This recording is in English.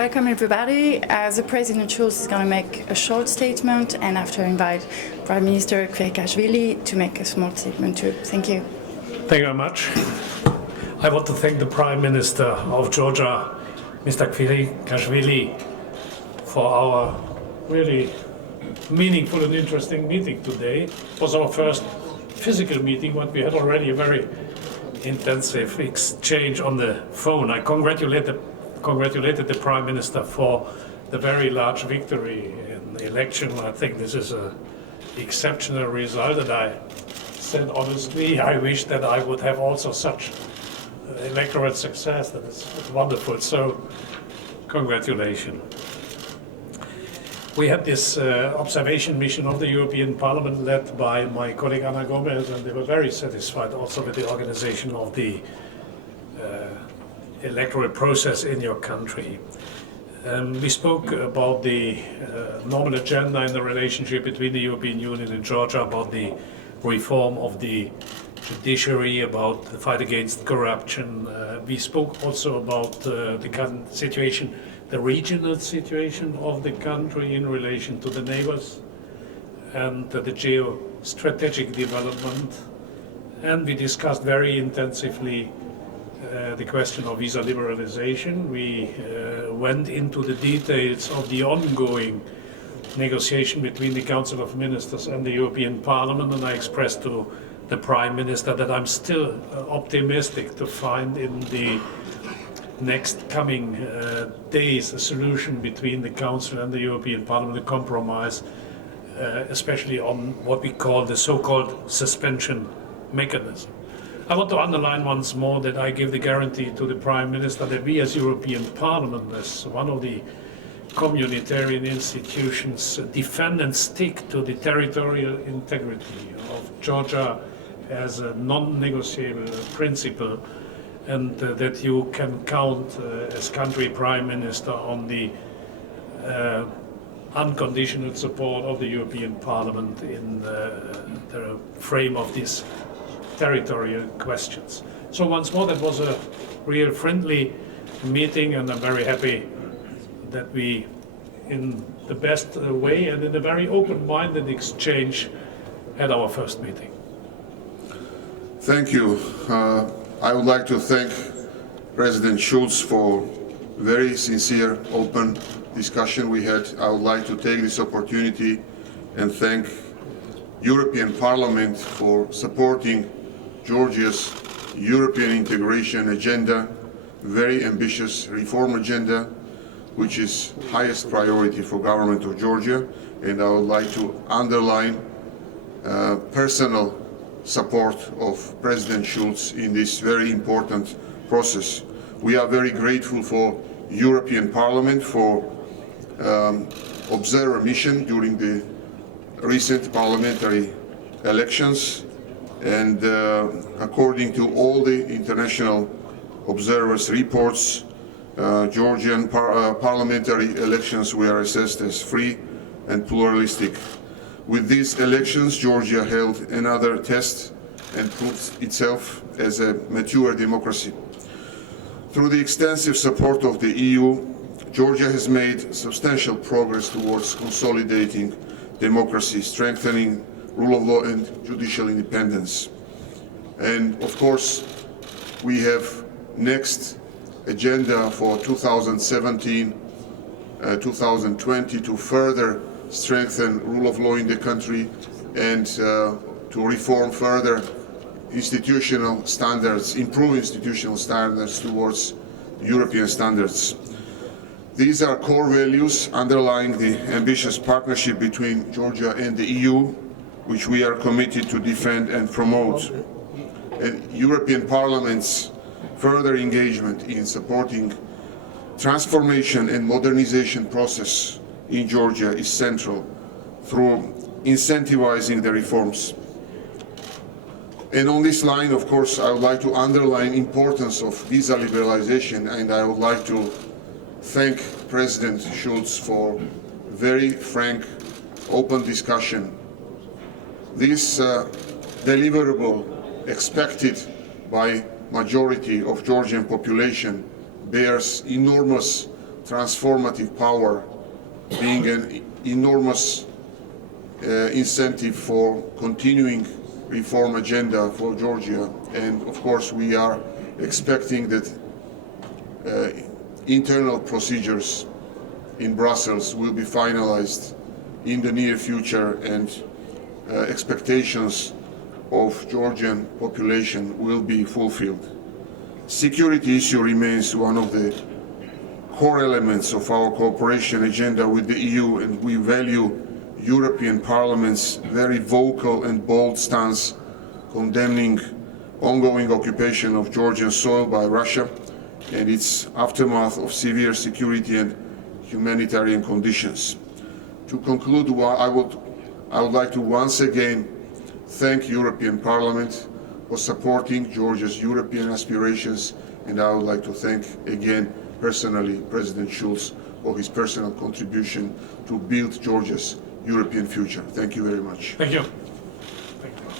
Welcome everybody. The President Schulz is going to make a short statement and after invite Prime Minister Კვირიკაშვილი to make a small statement too. Thank you. Thank you very much. I want to thank the Prime Minister of Georgia, Mr. Კვირიკაშვილი, for our really meaningful and interesting meeting today. It was our first physical meeting, but we had already a very intensive exchange on the phone. I congratulated the Prime Minister for the very large victory in the election. I think this is an exceptional result, and I said honestly, I wish that I would have also such electoral success. That is wonderful. So, congratulations. We had this observation mission of the European Parliament led by my colleague Ana Gomez, and they were very satisfied also with the organization of the electoral process in your country. We spoke about the normal agenda in the relationship between the European Union and Georgia, about the reform of the judiciary, about the fight against corruption. We spoke also about the current situation, the regional situation of the country in relation to the neighbors and the geostrategic development. And we discussed very intensively the question of visa-liberalization. We went into the details of the ongoing negotiation between the Council of Ministers and the European Parliament, and I expressed to the Prime Minister that I'm still optimistic to find in the next coming days a solution between the Council and the European Parliament, a compromise, especially on what we call the so-called suspension mechanism. I want to underline once more that I give the guarantee to the Prime Minister that we as European Parliament, as one of the communitarian institutions, defend and stick to the territorial integrity of Georgia as a non-negotiable principle, and that you can count as country Prime Minister on the unconditional support of the European Parliament in the frame of these territorial questions. So once more, that was a real friendly meeting, and I'm very happy that we, in the best way and in a very open-minded exchange, had our first meeting. Thank you. I would like to thank President Schulz for very sincere, open discussion we had. I would like to take this opportunity and thank European Parliament for supporting Georgia's European integration agenda, very ambitious reform agenda, which is highest priority for government of Georgia. And I would like to underline personal support of President Schulz in this very important process. We are very grateful for European Parliament for observer mission during the recent parliamentary elections, and according to all the international observers' reports, Georgian parliamentary elections were assessed as free and pluralistic. With these elections, Georgia held another test and proved itself as a mature democracy. Through the extensive support of the EU, Georgia has made substantial progress towards consolidating democracy, strengthening rule of law and judicial independence. And of course, we have next agenda for 2017-2020 to further strengthen rule of law in the country and to reform further institutional standards, improve institutional standards towards European standards. These are core values underlying the ambitious partnership between Georgia and the EU, which we are committed to defend and promote. And European Parliament's further engagement in supporting transformation and modernization process in Georgia is central through incentivizing the reforms. And on this line, of course, I would like to underline importance of visa liberalization, and I would like to thank President Schulz for very frank, open discussion. This deliverable expected by majority of Georgian population bears enormous transformative power, being an enormous incentive for continuing reform agenda for Georgia. And of course we are expecting that internal procedures in Brussels will be finalized in the near future, and expectations of Georgian population will be fulfilled. Security issue remains one of the core elements of our cooperation agenda with the EU, and we value European Parliament's very vocal and bold stance condemning ongoing occupation of Georgian soil by Russia and its aftermath of severe security and humanitarian conditions. To conclude, I would like to once again thank European Parliament for supporting Georgia's European aspirations, and I would like to thank again personally President Schulz for his personal contribution to build Georgia's European future. Thank you very much. Thank you. Thank you.